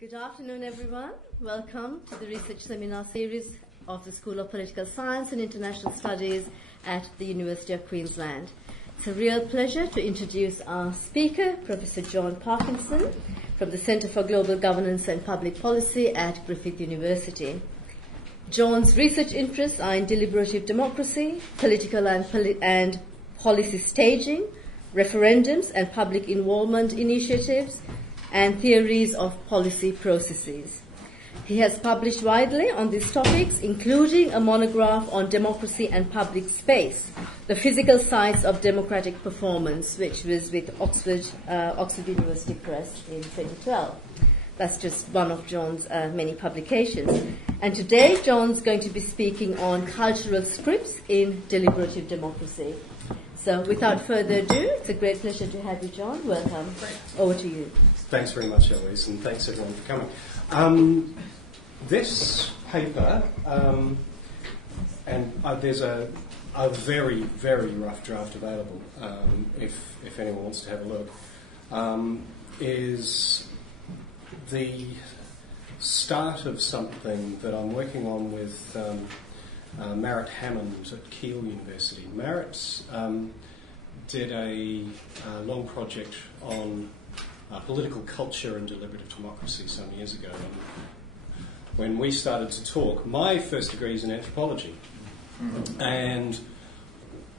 Good afternoon, everyone. Welcome to the research seminar series of the School of Political Science and International Studies at the University of Queensland. It's a real pleasure to introduce our speaker, Professor John Parkinson, from the Centre for Global Governance and Public Policy at Griffith University. John's research interests are in deliberative democracy, political and policy staging, referendums and public involvement initiatives, and theories of policy processes. He has published widely on these topics, including a monograph on democracy and public space, the physical sides of democratic performance, which was with Oxford University Press in 2012. That's just one of John's many publications. And today, John's going to be speaking on cultural scripts in deliberative democracy. So without further ado, it's a great pleasure to have you, John. Welcome. Over to you. Thanks very much, Eloise, and thanks everyone for coming. This paper, and there's a very, very rough draft available, if anyone wants to have a look, is the start of something that I'm working on with Marit Hammond at Keele University. Marit did a long project on political culture and deliberative democracy some years ago. And when we started to talk, my first degree is in anthropology, and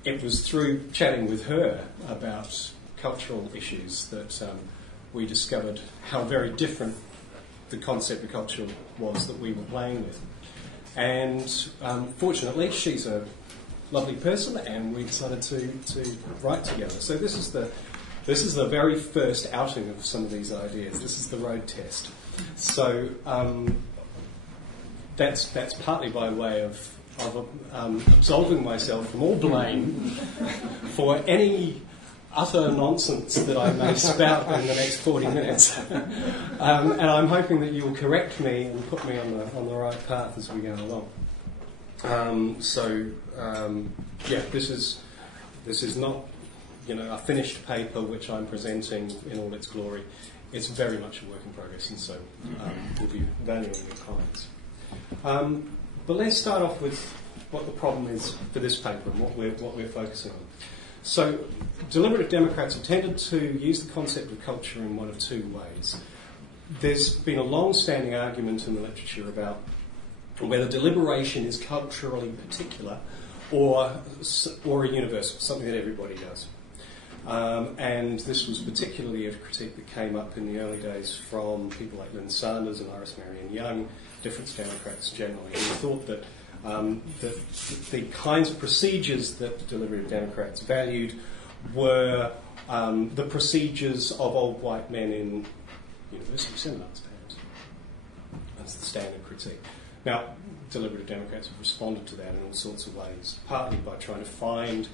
it was through chatting with her about cultural issues that we discovered how very different the concept of culture was that we were playing with. And fortunately, she's a lovely person, and we decided to write together. So this is the very first outing of some of these ideas. This is the road test. So that's partly by way of absolving myself from all blame for any utter nonsense that I may spout in the next 40 minutes. And I'm hoping that you will correct me and put me on the right path as we go along. This is not, a finished paper which I'm presenting in all its glory. It's very much a work in progress, and so we'll be valuing your comments. But let's start off with what the problem is for this paper and what we're focusing on. So, deliberative Democrats have tended to use the concept of culture in one of two ways. There's been a long-standing argument in the literature about whether deliberation is culturally particular or a universal, something that everybody does. And this was particularly a critique that came up in the early days from people like Lynn Sanders and Iris Marion Young, difference Democrats generally, who thought that the kinds of procedures that the deliberative Democrats valued were the procedures of old white men in university seminars, perhaps. That's the standard critique. Now, deliberative Democrats have responded to that in all sorts of ways, partly by trying to find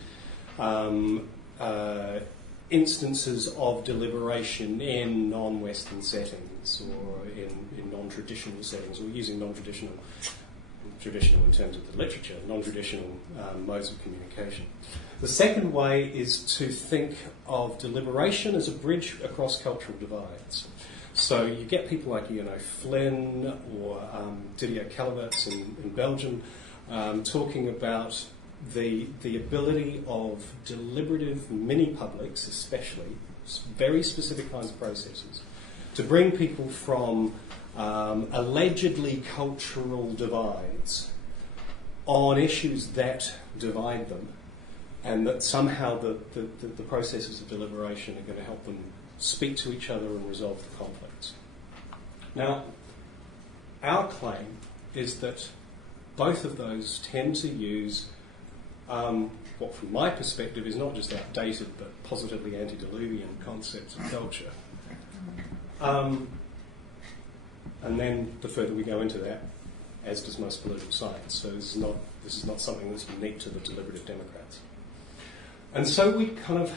instances of deliberation in non-Western settings or in non-traditional settings, or using non-traditional in terms of the literature, non-traditional modes of communication. The second way is to think of deliberation as a bridge across cultural divides. So you get people like Flynn or Didier Calverts in Belgium talking about the ability of deliberative mini-publics, especially, very specific kinds of processes, to bring people from allegedly cultural divides on issues that divide them, and that somehow the processes of deliberation are going to help them speak to each other and resolve the conflicts. Now, our claim is that both of those tend to use what, from my perspective, is not just outdated but positively antediluvian concepts of culture. And then the further we go into that, as does most political science. So this is not something that's unique to the deliberative Democrats. And so we kind of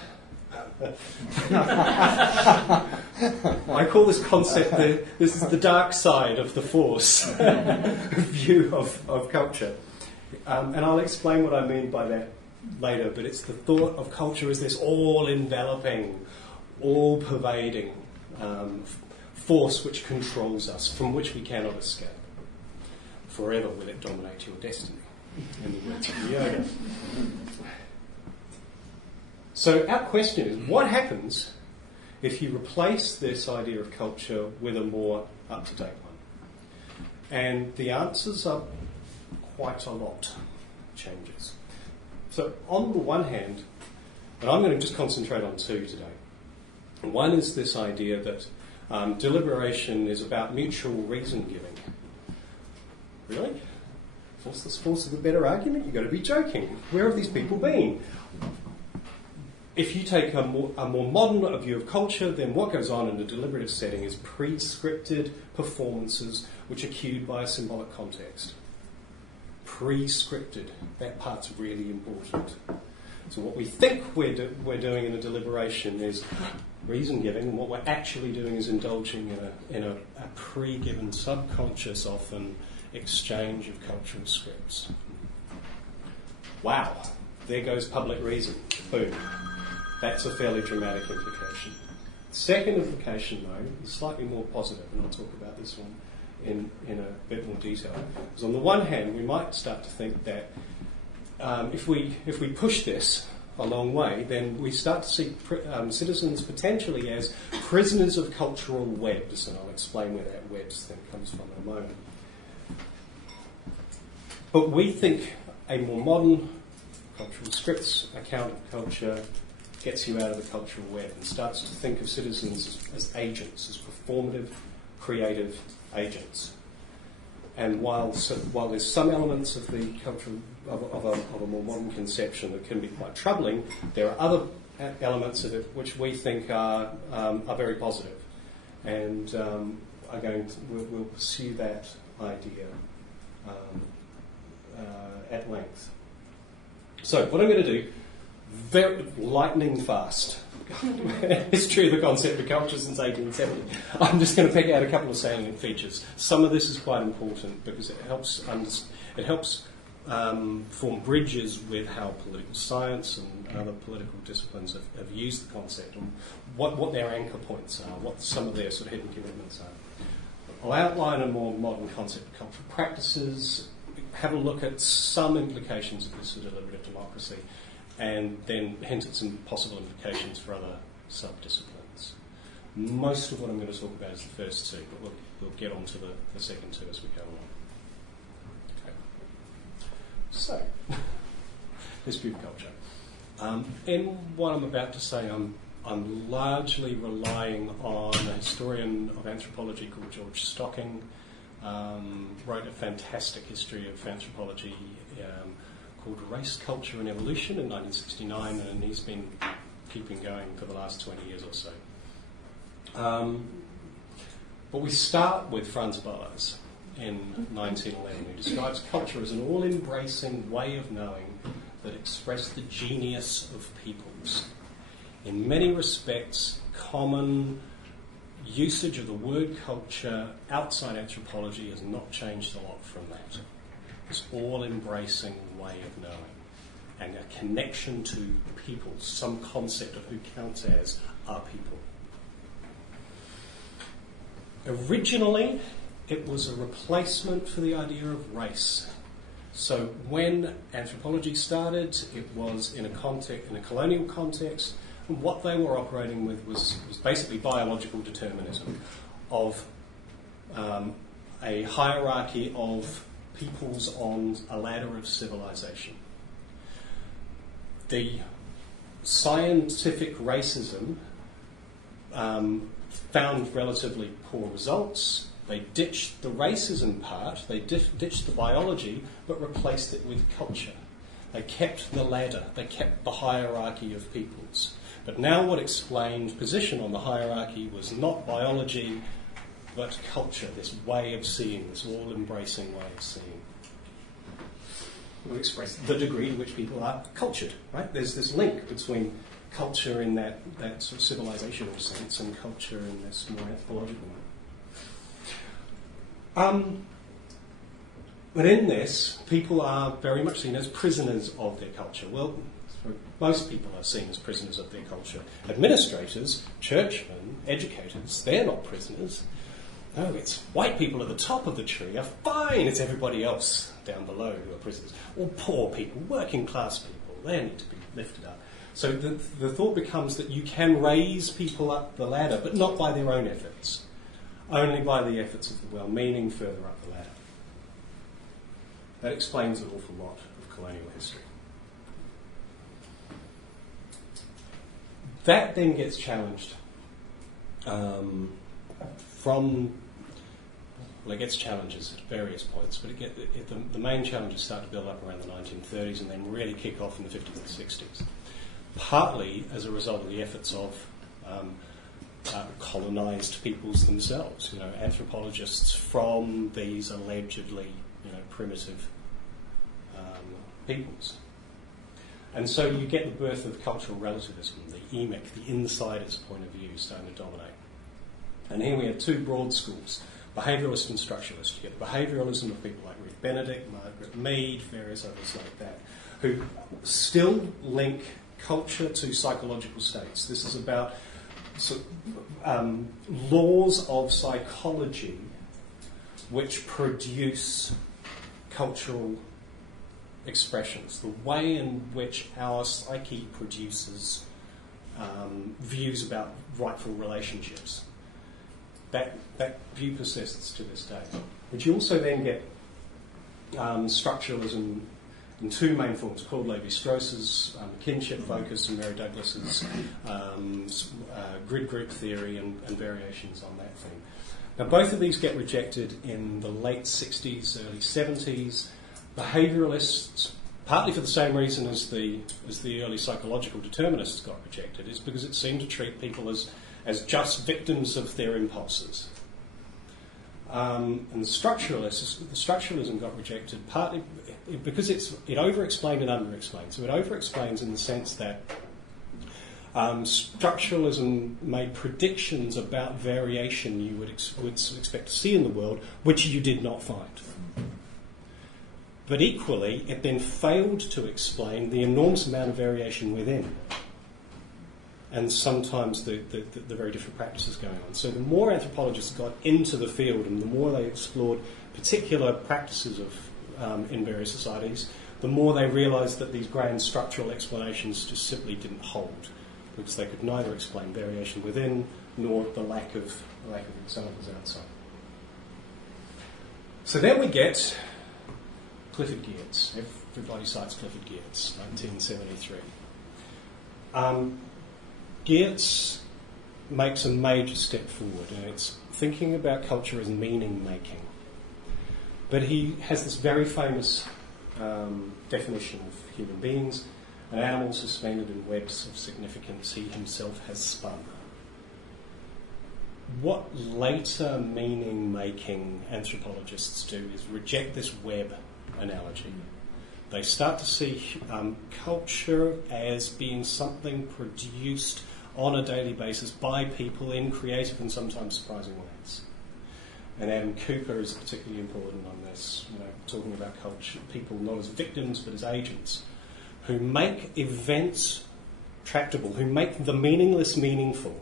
I call this concept this is the dark side of the force view of culture. And I'll explain what I mean by that later, but it's the thought of culture as this all-enveloping, all-pervading force which controls us, from which we cannot escape. Forever will it dominate your destiny, in the words of Yoda. So our question is, what happens if you replace this idea of culture with a more up-to-date one? And the answers are quite a lot changes. So on the one hand, and I'm going to just concentrate on two today. One is this idea that deliberation is about mutual reason-giving. Really? What's the force of a better argument? You've got to be joking. Where have these people been? If you take a more modern view of culture, then what goes on in a deliberative setting is pre-scripted performances which are cued by a symbolic context. Pre-scripted. That part's really important. So what we think we're doing in a deliberation is reason-giving, and what we're actually doing is indulging in a pre-given subconscious, often, exchange of cultural scripts. Wow, there goes public reason. Boom. That's a fairly dramatic implication. Second implication, though, is slightly more positive, and I'll talk about this one in a bit more detail. Because on the one hand, we might start to think that if we push this a long way, then we start to see citizens potentially as prisoners of cultural webs, and I'll explain where that webs thing comes from in a moment. But we think a more modern cultural scripts account of culture gets you out of the cultural web and starts to think of citizens as agents, as performative, creative agents. And while there's some elements of the cultural of a more modern conception that can be quite troubling, there are other elements of it which we think are very positive, and we'll pursue that idea at length. So what I'm going to do, very lightning fast. History of the concept of culture since 1870. I'm just going to pick out a couple of salient features. Some of this is quite important because it helps form bridges with how political science and other political disciplines have used the concept and what their anchor points are, what some of their sort of hidden commitments are. I'll outline a more modern concept of cultural practices, have a look at some implications of this for deliberative democracy, and then hint at some possible implications for other sub-disciplines. Most of what I'm going to talk about is the first two, but we'll get on to the second two as we go along. Okay. So, history of culture. In what I'm about to say, I'm largely relying on a historian of anthropology called George Stocking. Wrote a fantastic history of anthropology called Race, Culture and Evolution in 1969, and he's been keeping going for the last 20 years or so. But we start with Franz Boas in 1911, who describes culture as an all-embracing way of knowing that expressed the genius of peoples. In many respects, common usage of the word culture outside anthropology has not changed a lot from that. This all-embracing way of knowing and a connection to people, some concept of who counts as our people. Originally, it was a replacement for the idea of race. So when anthropology started, it was in a colonial context, and what they were operating with was basically biological determinism of a hierarchy of peoples on a ladder of civilization. The scientific racism found relatively poor results. They ditched the racism part, they ditched the biology, but replaced it with culture. They kept the ladder, they kept the hierarchy of peoples. But now what explained position on the hierarchy was not biology, but culture, this way of seeing, this all-embracing way of seeing. We express the degree to which people are cultured, right? There's this link between culture in that sort of civilizational sense and culture in this more anthropological one. But in this, people are very much seen as prisoners of their culture. Well, Most people are seen as prisoners of their culture. Administrators, churchmen, educators, they're not prisoners. No, it's white people at the top of the tree are fine. It's everybody else down below who are prisoners. Or poor people, working class people, they need to be lifted up. So the thought becomes that you can raise people up the ladder, but not by their own efforts, only by the efforts of the well-meaning further up the ladder. That explains an awful lot of colonial history. That then gets challenged it gets challenges at various points, but the main challenges start to build up around the 1930s and then really kick off in the 50s and 60s. Partly as a result of the efforts of colonised peoples themselves, anthropologists from these allegedly, primitive peoples. And so you get the birth of cultural relativism, the EMIC, the insider's point of view, starting to dominate. And here we have two broad schools, behaviouralist and structuralist. You get the behaviouralism of people like Ruth Benedict, Margaret Mead, various others like that, who still link culture to psychological states. This is about laws of psychology which produce cultural expressions, the way in which our psyche produces views about rightful relationships. That view persists to this day. But you also then get structuralism in two main forms, Claude Lévi-Strauss's kinship focus and Mary Douglas's grid group theory and variations on that theme. Now both of these get rejected in the late 60s, early 70s. Behaviouralists, partly for the same reason as the early psychological determinists got rejected, is because it seemed to treat people as just victims of their impulses. And the structuralism got rejected partly because it over-explained and under-explained. So it over-explains in the sense that structuralism made predictions about variation you would expect to see in the world, which you did not find. But equally, it then failed to explain the enormous amount of variation within, and sometimes the very different practices going on. So the more anthropologists got into the field and the more they explored particular practices in various societies, the more they realised that these grand structural explanations just simply didn't hold, because they could neither explain variation within nor the lack of examples outside. So then we get Clifford Geertz. Everybody cites Clifford Geertz, 1973. Geertz makes a major step forward, and it's thinking about culture as meaning-making. But he has this very famous definition of human beings: an animal suspended in webs of significance he himself has spun. What later meaning-making anthropologists do is reject this web analogy. They start to see culture as being something produced on a daily basis by people in creative and sometimes surprising ways. And Adam Cooper is particularly important on this, talking about culture, people not as victims but as agents, who make events tractable, who make the meaningless meaningful,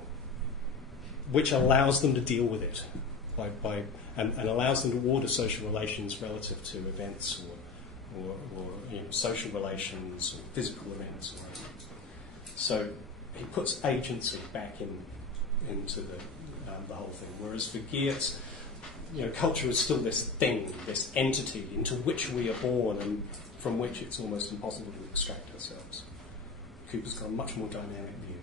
which allows them to deal with it and allows them to order social relations relative to events or social relations or physical events. So he puts agency back into the whole thing. Whereas for Geertz, culture is still this thing, this entity into which we are born and from which it's almost impossible to extract ourselves. Cooper's got a much more dynamic view.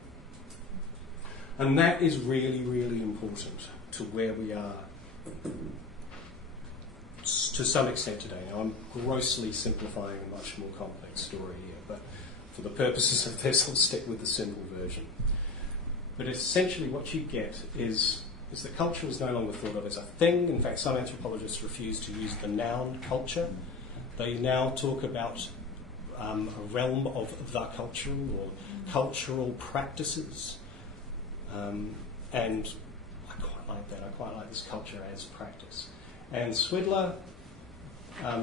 And that is really, really important to where we are to some extent today. Now, I'm grossly simplifying a much more complex story here, but for the purposes of this, I'll stick with the simple version. But essentially what you get is that culture is no longer thought of as a thing. In fact, some anthropologists refuse to use the noun culture. They now talk about a realm of the cultural or cultural practices. And I quite like that. I quite like this culture as practice. And Swidler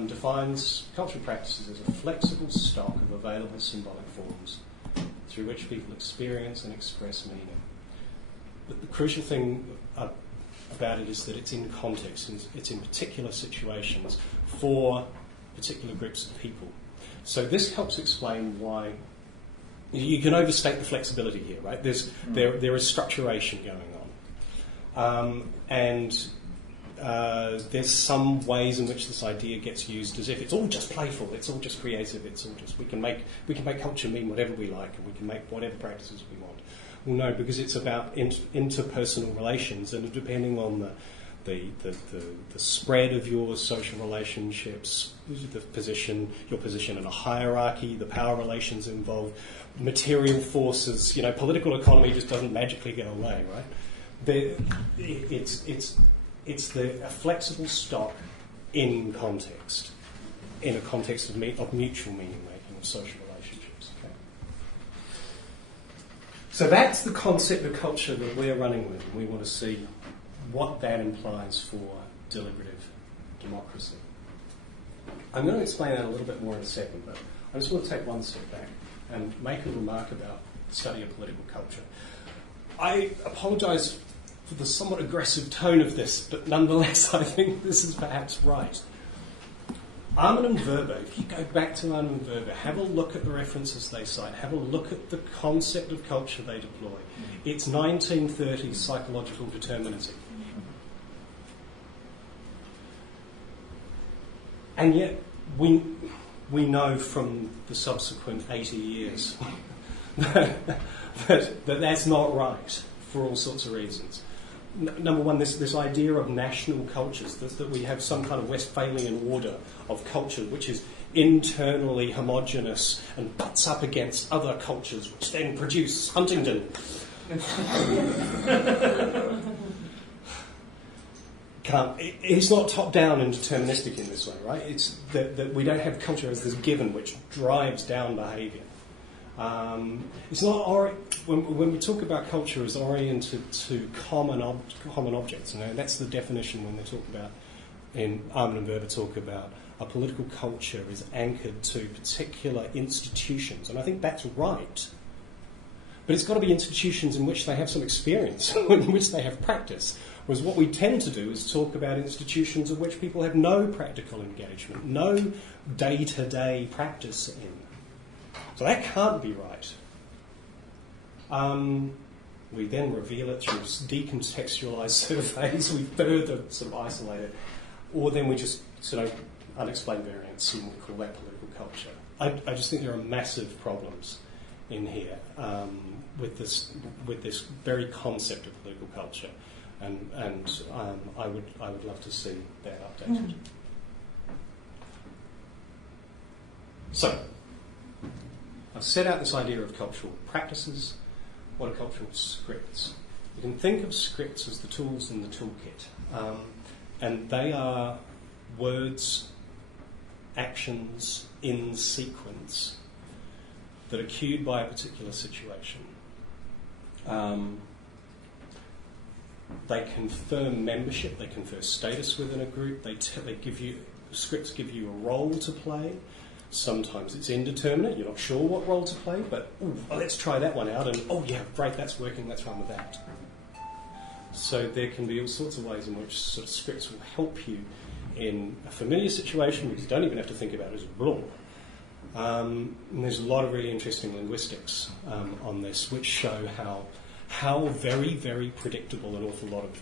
defines cultural practices as a flexible stock of available symbolic forms through which people experience and express meaning. But the crucial thing about it is that it's in context, it's in particular situations for particular groups of people. So this helps explain why you can overstate the flexibility here, right? There is structuration going on. There's some ways in which this idea gets used as if it's all just playful, it's all just creative, it's all just we can make culture mean whatever we like, and we can make whatever practices we want. Well, no, because it's about interpersonal relations, and depending on the spread of your social relationships, your position in a hierarchy, the power relations involved, material forces, political economy just doesn't magically go away, right? It's a flexible stock in context, in a context of mutual meaning making of social relationships. Okay? So that's the concept of culture that we're running with, and we want to see what that implies for deliberative democracy. I'm going to explain that a little bit more in a second, but I just want to take one step back and make a remark about the study of political culture. I apologise for the somewhat aggressive tone of this, but nonetheless I think this is perhaps right. Armin and Weber, if you go back to Armin and Weber, have a look at the references they cite, have a look at the concept of culture they deploy. It's 1930s psychological determinism. And yet we know from the subsequent 80 years that that's not right for all sorts of reasons. Number one, this idea of national cultures, that we have some kind of Westphalian order of culture which is internally homogenous and butts up against other cultures, which then produce Huntington. It's not top-down and deterministic in this way, right? It's that we don't have culture as this given which drives down behaviour. It's not when we talk about culture as oriented to common objects, and that's the definition when they talk about, in Armin and Weber talk about a political culture is anchored to particular institutions, and I think that's right. But it's got to be institutions in which they have some experience, in which they have practice. Whereas what we tend to do is talk about institutions of which people have no practical engagement, no day-to-day practice in. So that can't be right. We then reveal it through decontextualised surveys, we further sort of isolate it, or then we just sort of unexplained variants and we call that political culture. I just think there are massive problems in here with this very concept of political culture, and I would love to see that updated. So, I've set out this idea of cultural practices. What are cultural scripts? You can think of scripts as the tools in the toolkit, and they are words, actions in sequence that are cued by a particular situation. They confirm membership, they confer status within a group, scripts give you a role to play. Sometimes it's indeterminate, you're not sure what role to play, but let's try that one out, and yeah, great, that's working, let's run with that. So there can be all sorts of ways in which sort of scripts will help you in a familiar situation, because you don't even have to think about it as a rule. And there's a lot of really interesting linguistics on this, which show how very, very predictable an awful lot of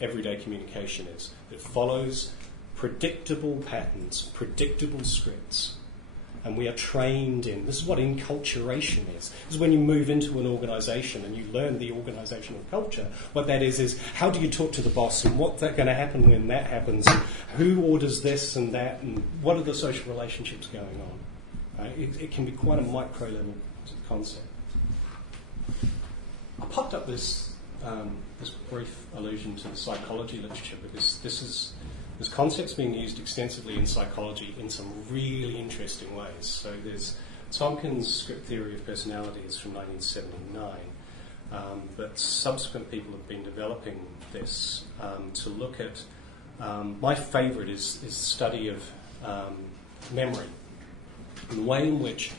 everyday communication is. It follows predictable patterns, predictable scripts. And we are trained in, this is what enculturation is. This is when you move into an organisation and you learn the organisational culture. What that is how do you talk to the boss, and what's going to happen when that happens, and who orders this and that, and what are the social relationships going on. It can be quite a micro-level concept. I popped up this brief allusion to the psychology literature because there's concepts being used extensively in psychology in some really interesting ways. So there's Tompkins' script theory of personality is from 1979, but subsequent people have been developing this to look at. My favourite is the study of memory, and the way in which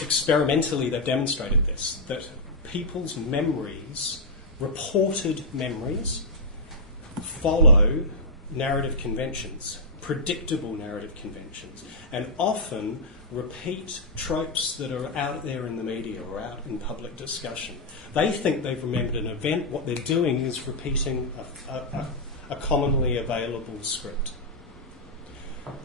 experimentally they've demonstrated this, that people's memories, reported memories, follow narrative conventions, predictable narrative conventions, and often repeat tropes that are out there in the media or out in public discussion. They think they've remembered an event. What they're doing is repeating a commonly available script.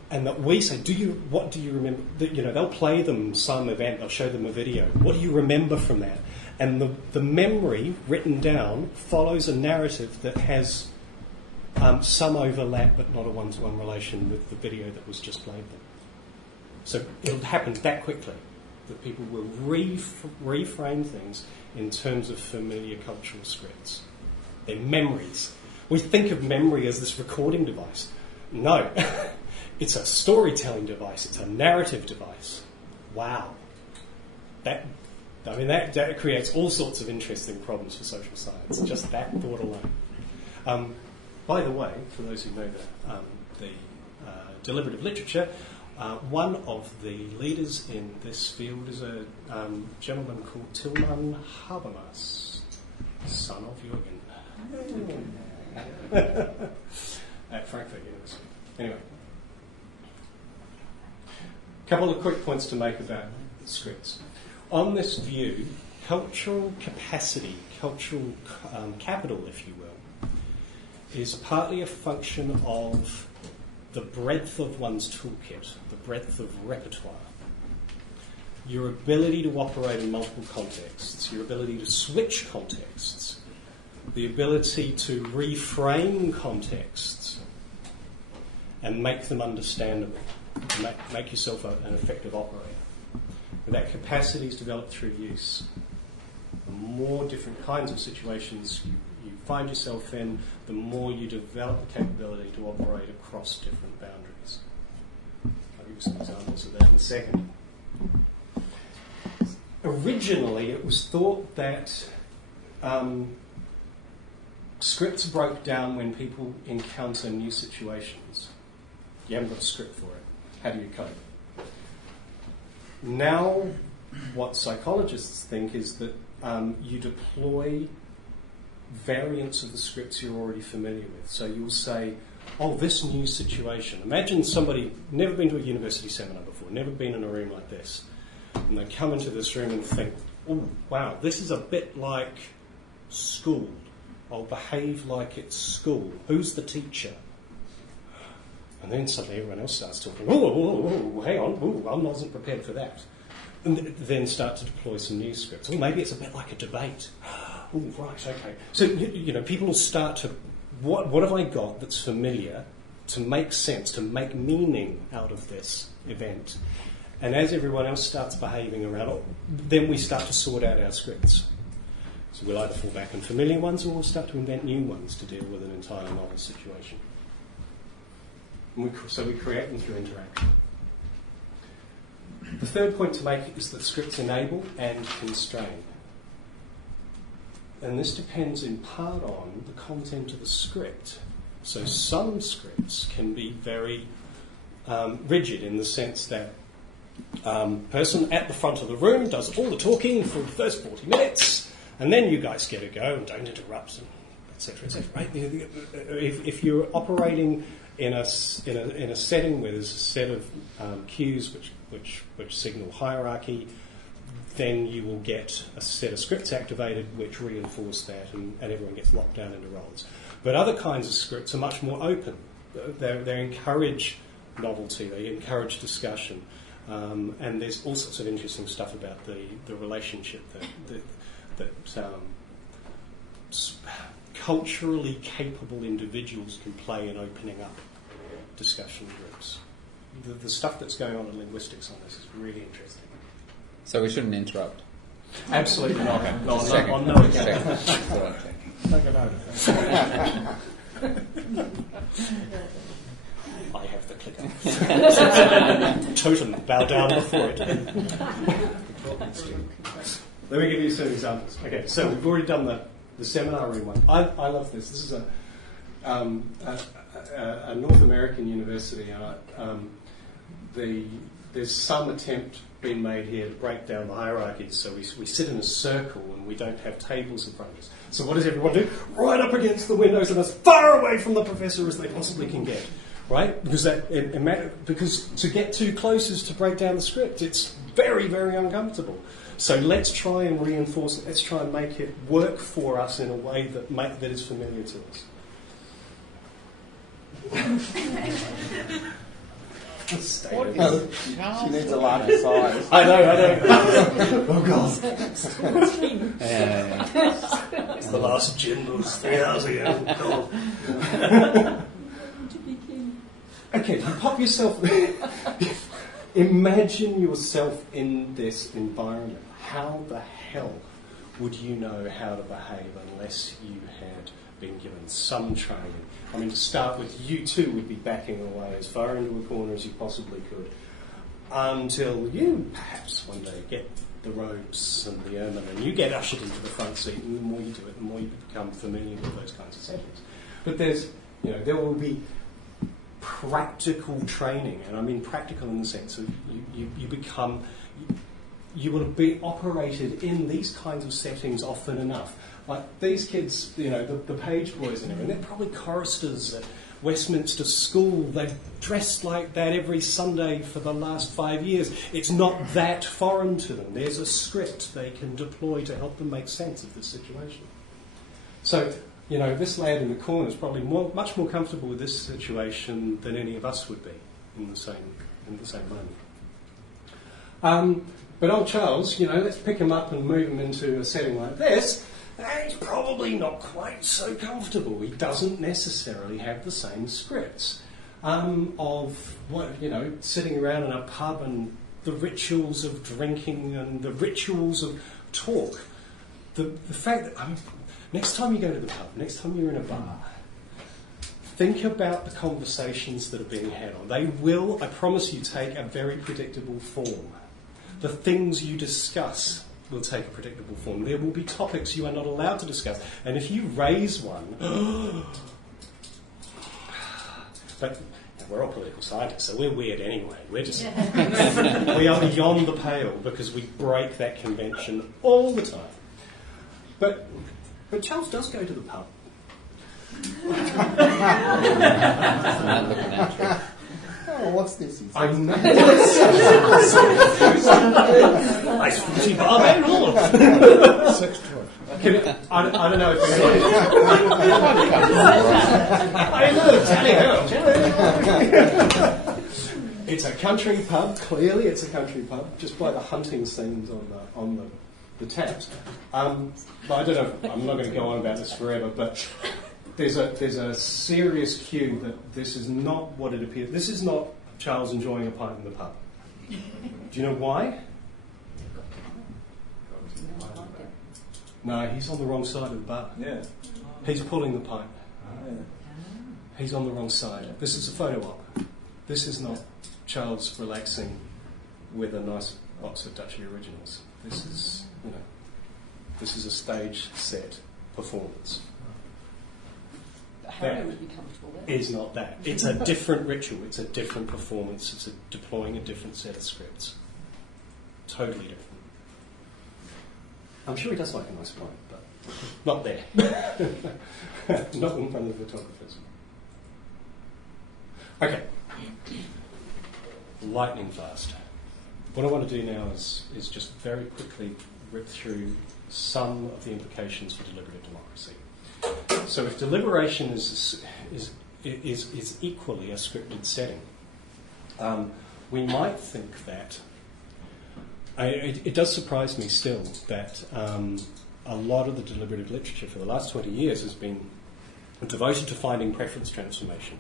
And that we say, what do you remember? They'll play them some event, they'll show them a video. What do you remember from that? And the memory written down follows a narrative that has some overlap but not a one-to-one relation with the video that was just played them. So it'll happen that quickly that people will reframe things in terms of familiar cultural scripts. They're memories. We think of memory as this recording device. No, it's a storytelling device. It's a narrative device. Wow. That creates all sorts of interesting problems for social science, just that thought alone. By the way, for those who know the deliberative literature, one of the leaders in this field is a gentleman called Tilman Habermas, son of Jürgen, at Frankfurt University. Anyway, a couple of quick points to make about scripts. On this view, cultural capacity, cultural capital, if you will, is partly a function of the breadth of one's toolkit, the breadth of repertoire, your ability to operate in multiple contexts, your ability to switch contexts, the ability to reframe contexts and make them understandable, make yourself an effective operator. And that capacity is developed through use. The more different kinds of situations you find yourself in, the more you develop the capability to operate across different boundaries. I'll give you some examples of that in a second. Originally, it was thought that scripts broke down when people encounter new situations. You haven't got a script for it. How do you cope? Now, what psychologists think is that you deploy variants of the scripts you're already familiar with. So you'll say, oh, this new situation. Imagine somebody never been to a university seminar before, never been in a room like this, and they come into this room and think, oh, wow, this is a bit like school. I'll behave like it's school. Who's the teacher? And then suddenly everyone else starts talking, hang on, I wasn't prepared for that. And then start to deploy some new scripts. Oh, maybe it's a bit like a debate. Oh, right, okay. So, people will start to, what have I got that's familiar to make sense, to make meaning out of this event? And as everyone else starts behaving around it, then we start to sort out our scripts. So we'll either fall back on familiar ones or we'll start to invent new ones to deal with an entirely novel situation. So we create them through interaction. The third point to make is that scripts enable and constrain. And this depends in part on the content of the script. So some scripts can be very rigid in the sense that person at the front of the room does all the talking for the first 40 minutes, and then you guys get to go and don't interrupt, etc., etc. Right? If you're operating in a setting where there's a set of cues which signal hierarchy, then you will get a set of scripts activated which reinforce that, and everyone gets locked down into roles. But other kinds of scripts are much more open. They encourage novelty, they encourage discussion, and there's all sorts of interesting stuff about the relationship that culturally capable individuals can play in opening up discussion groups. The stuff that's going on in linguistics on this is really interesting. So we shouldn't interrupt? Absolutely not. No account. I have the clicker. Totem, bow down before it. Let me give you some examples. Okay, so we've already done the seminar room one. I love this. This is a North American university. There's some attempt been made here to break down the hierarchies. So we sit in a circle and we don't have tables in front of us. So what does everyone do? Right up against the windows and as far away from the professor as they possibly can get. Right? Because to get too close is to break down the script. It's very, very uncomfortable. So let's try and reinforce it. Let's try and make it work for us in a way that is familiar to us. She needs a larger size. I know. Oh God! It's the last gin was 3 hours ago. God. Okay, you pop yourself. Imagine yourself in this environment. How the hell would you know how to behave unless you had been given some training? I mean, to start with, you too would be backing away as far into a corner as you possibly could until you perhaps one day get the robes and the ermine and you get ushered into the front seat, and the more you do it, the more you become familiar with those kinds of settings. But there will be practical training, and I mean practical in the sense of you will be operated in these kinds of settings often enough. Like these kids, the page boys and everything, they're probably choristers at Westminster School. They've dressed like that every Sunday for the last 5 years. It's not that foreign to them. There's a script they can deploy to help them make sense of this situation. So, this lad in the corner is probably much more comfortable with this situation than any of us would be in the same moment. But old Charles, let's pick him up and move him into a setting like this. He's probably not quite so comfortable. He doesn't necessarily have the same scripts of sitting around in a pub and the rituals of drinking and the rituals of talk. The fact that next time you go to the pub, next time you're in a bar, think about the conversations that are being had on. They will, I promise you, take a very predictable form. The things you discuss will take a predictable form. There will be topics you are not allowed to discuss. And if you raise one... But we're all political scientists, so we're weird anyway. We're just... we are beyond the pale because we break that convention all the time. But Charles does go to the pub. Oh, what's this? I know. Nice fruity bar, very Lord. I don't know if it's a country pub. Clearly, it's a country pub. Just by the hunting scenes on the taps. But I don't know. I'm not going to go on about this forever. But there's a serious cue that this is not what it appears. This is not Charles enjoying a pint in the pub. Do you know why? No, he's on the wrong side of the bar. Yeah. He's pulling the pint. He's on the wrong side. This is a photo op. This is not Charles relaxing with a nice box of Dutchy Originals. This is a stage set performance. Harry would be comfortable with. Is not that. It's a different ritual. It's a different performance. It's deploying a different set of scripts. Totally different. I'm sure he does like a nice pint, but not there. Not in front of the photographers. Okay. Lightning fast. What I want to do now is just very quickly rip through some of the implications for deliberative democracy. So if deliberation is equally a scripted setting, we might think that it does surprise me still that a lot of the deliberative literature for the last 20 years has been devoted to finding preference transformation.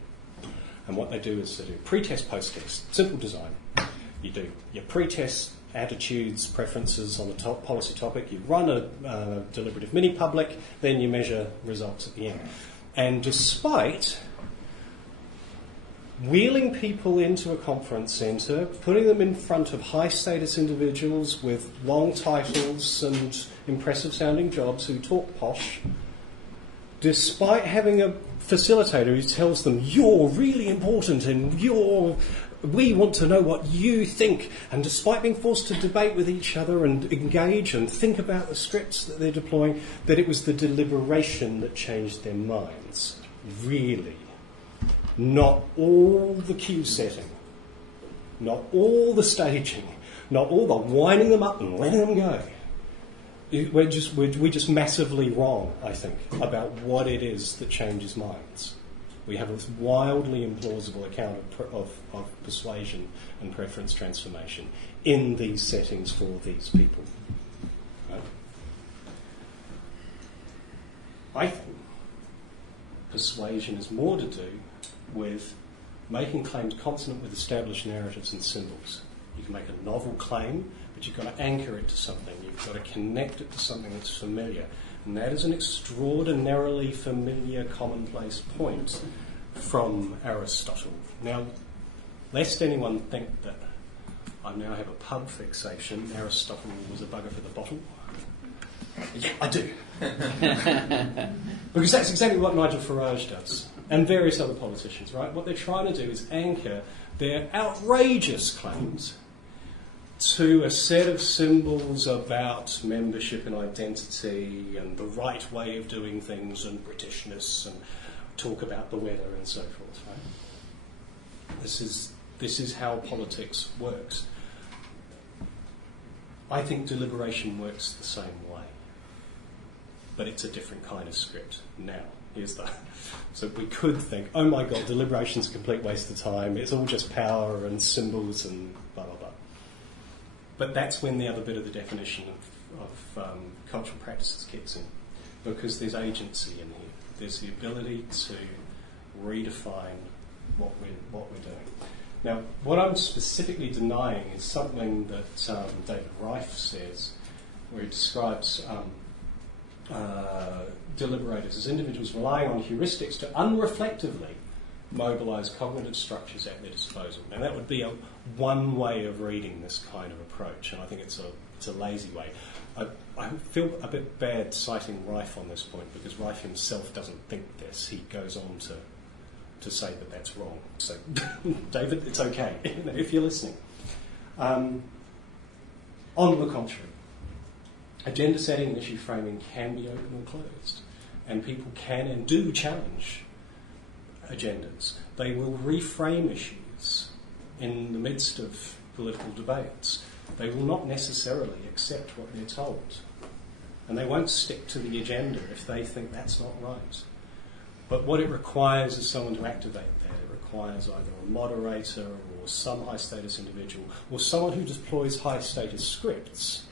And what they do is they do pre-test, post-test, simple design. You do your pre-test attitudes, preferences on the policy topic, you run a deliberative mini-public, then you measure results at the end. And despite wheeling people into a conference centre, putting them in front of high-status individuals with long titles and impressive-sounding jobs who talk posh, despite having a facilitator who tells them, you're really important and you're We want to know what you think. And despite being forced to debate with each other and engage and think about the scripts that they're deploying, that it was the deliberation that changed their minds. Really. Not all the cue setting. Not all the staging. Not all the winding them up and letting them go. We're just massively wrong, I think, about what it is that changes minds. We have this wildly implausible account of persuasion and preference transformation in these settings for these people. Right? I think persuasion is more to do with making claims consonant with established narratives and symbols. You can make a novel claim, but you've got to anchor it to something. You've got to connect it to something that's familiar. And that is an extraordinarily familiar commonplace point from Aristotle. Now, lest anyone think that I now have a pub fixation, Aristotle was a bugger for the bottle. Yeah, I do. Because that's exactly what Nigel Farage does, and various other politicians, right? What they're trying to do is anchor their outrageous claims to a set of symbols about membership and identity and the right way of doing things and Britishness and talk about the weather and so forth, right? This is how politics works. I think deliberation works the same way, but it's a different kind of script. Now, here's the... So we could think, oh my God, deliberation's a complete waste of time, it's all just power and symbols and blah, blah, blah. But that's when the other bit of the definition of cultural practices kicks in, because there's agency in here. There's the ability to redefine what we're doing. Now, what I'm specifically denying is something that David Reif says, where he describes deliberators as individuals relying on heuristics to unreflectively mobilise cognitive structures at their disposal. Now, that would be one way of reading this kind of approach, and I think it's a lazy way. I feel a bit bad citing Reif on this point, because Reif himself doesn't think this. He goes on to say that that's wrong. So, David, it's okay if you're listening. On the contrary, agenda setting and issue framing can be open or closed, and people can and do challenge agendas. They will reframe issues in the midst of political debates. They will not necessarily accept what they're told, and they won't stick to the agenda if they think that's not right. But what it requires is someone to activate that. It requires either a moderator or some high-status individual or someone who deploys high-status scripts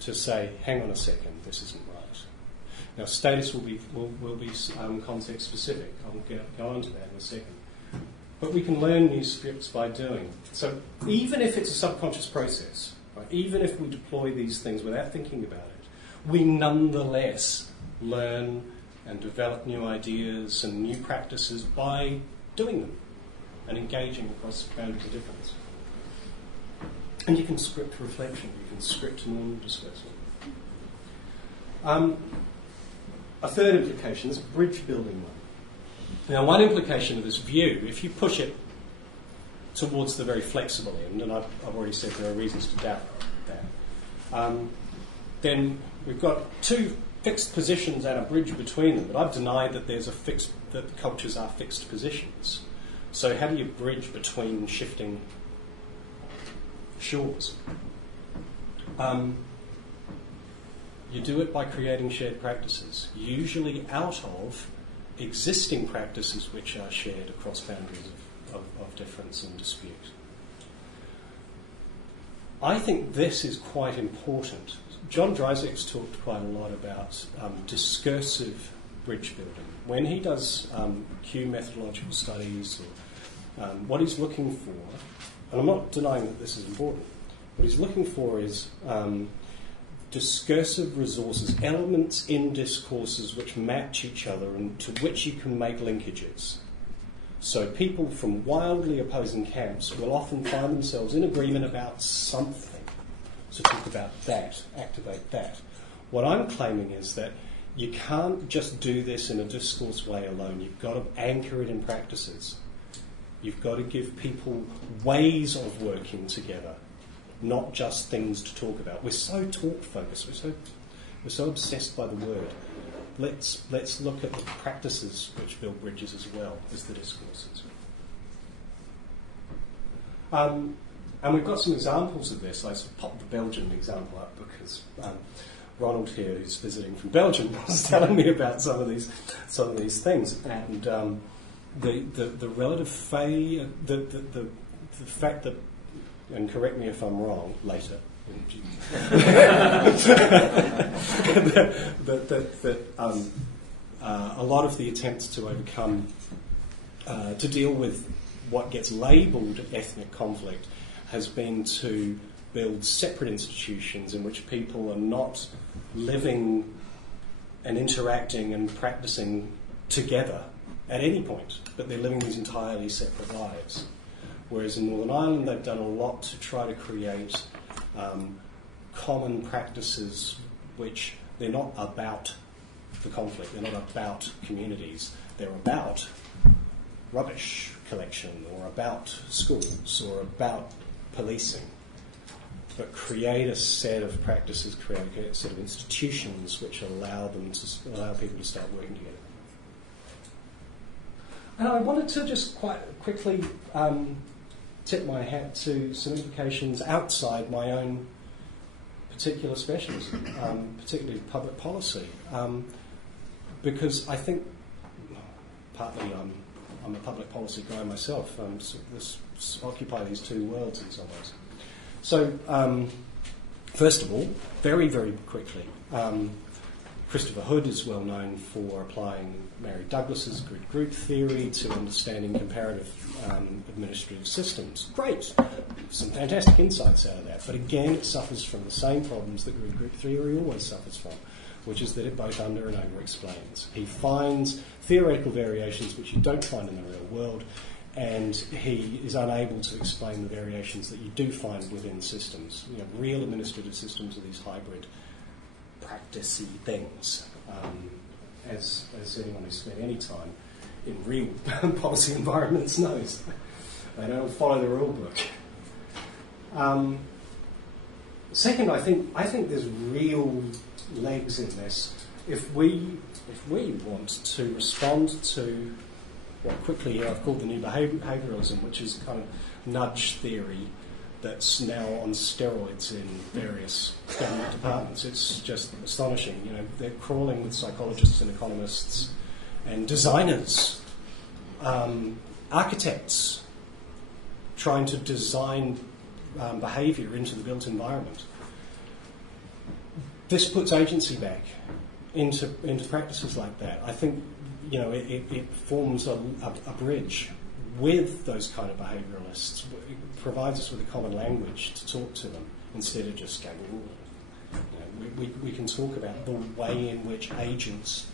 to say, hang on a second, this isn't right. Now, status will be context-specific. I'll go on to that in a second. But we can learn new scripts by doing. So even if it's a subconscious process, right, even if we deploy these things without thinking about it, we nonetheless learn and develop new ideas and new practices by doing them and engaging across boundaries of difference. And you can script reflection, you can script normal discussion. A third implication is a bridge building one. Now, one implication of this view, if you push it towards the very flexible end, and I've already said there are reasons to doubt that, then we've got two fixed positions and a bridge between them, but I've denied that that cultures are fixed positions. So how do you bridge between shifting shores? You do it by creating shared practices, usually out of existing practices which are shared across boundaries of difference and dispute. I think this is quite important. John Drysek's talked quite a lot about discursive bridge building. When he does cue methodological studies, or, what he's looking for, and I'm not denying that this is important, what he's looking for is discursive resources, elements in discourses which match each other and to which you can make linkages. So people from wildly opposing camps will often find themselves in agreement about something. So talk about that, activate that. What I'm claiming is that you can't just do this in a discourse way alone. You've got to anchor it in practices. You've got to give people ways of working together, not just things to talk about. We're so talk focused. We're so obsessed by the word. Let's look at the practices which build bridges as well as the discourses. And we've got some examples of this. I sort of popped the Belgian example up because Ronald here, who's visiting from Belgium, was telling me about some of these things, and the relative the fact that, and correct me if I'm wrong later, that a lot of the attempts to overcome to deal with what gets labelled ethnic conflict has been to build separate institutions in which people are not living and interacting and practicing together at any point, but they're living these entirely separate lives. Whereas in Northern Ireland, they've done a lot to try to create common practices which they're not about the conflict, they're not about communities, they're about rubbish collection or about schools or about policing, but create a set of practices, create a set of institutions which allow people to start working together. And I wanted to just quite quickly tip my hat to some implications outside my own particular specialism, particularly public policy, because I think partly I'm a public policy guy myself. Occupy these two worlds in some ways. So, first of all, very, very quickly, Christopher Hood is well known for applying Mary Douglas's group theory to understanding comparative administrative systems. Great, some fantastic insights out of that. But again, it suffers from the same problems that group theory always suffers from, which is that it both under and over explains. He finds theoretical variations which you don't find in the real world, and he is unable to explain the variations that you do find within systems. You know, real administrative systems are these hybrid, practicey things. As anyone who's spent any time in real policy environments knows, they don't follow the rule book. Second, I think there's real legs in this. If we want to respond to what quickly I've called the new behavioralism, which is kind of nudge theory that's now on steroids in various government departments. It's just astonishing. You know, they're crawling with psychologists and economists and designers, architects, trying to design behaviour into the built environment. This puts agency back into practices like that. I think, you know, it forms a bridge with those kind of behaviouralists. It provides us with a common language to talk to them instead of just going, you know, we can talk about the way in which agents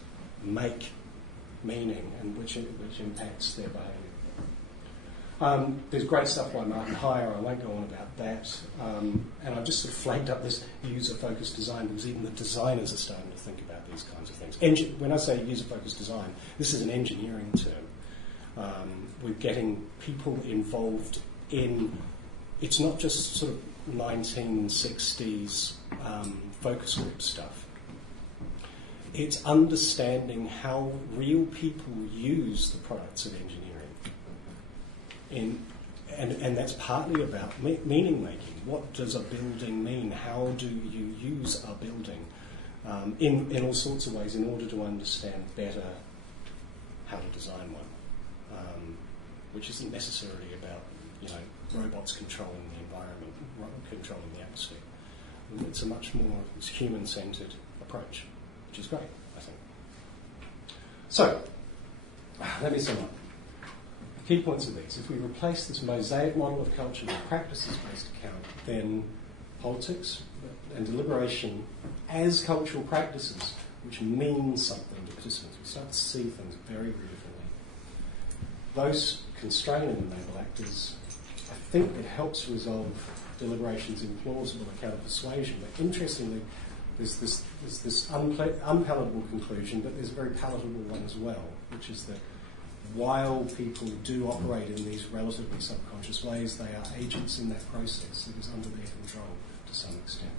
make meaning and which impacts their behaviour. There's great stuff by Martin Heyer, I won't go on about that. And I've just sort of flagged up this user-focused design because even the designers are starting to think about these kinds of things. When I say user-focused design, this is an engineering term. We're getting people involved in, it's not just sort of 1960s focus group stuff. It's understanding how real people use the products of engineering. And that's partly about meaning making. What does a building mean? How do you use a building in all sorts of ways in order to understand better how to design one, which isn't necessarily about, you know, robots controlling the environment, controlling the atmosphere. It's a much more human-centred approach, which is great, I think. So, let me sum up. Key points of these. If we replace this mosaic model of culture with practices-based account, then politics and deliberation as cultural practices, which mean something to participants, we start to see things very, very differently. Those constrain and enable actors, I think it helps resolve deliberations in plausible account of persuasion. But interestingly, there's this unpalatable conclusion, but there's a very palatable one as well, which is that while people do operate in these relatively subconscious ways, they are agents in that process. It is under their control to some extent.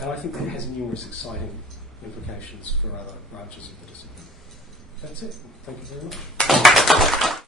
And I think that has numerous exciting implications for other branches of the discipline. That's it. Thank you very much.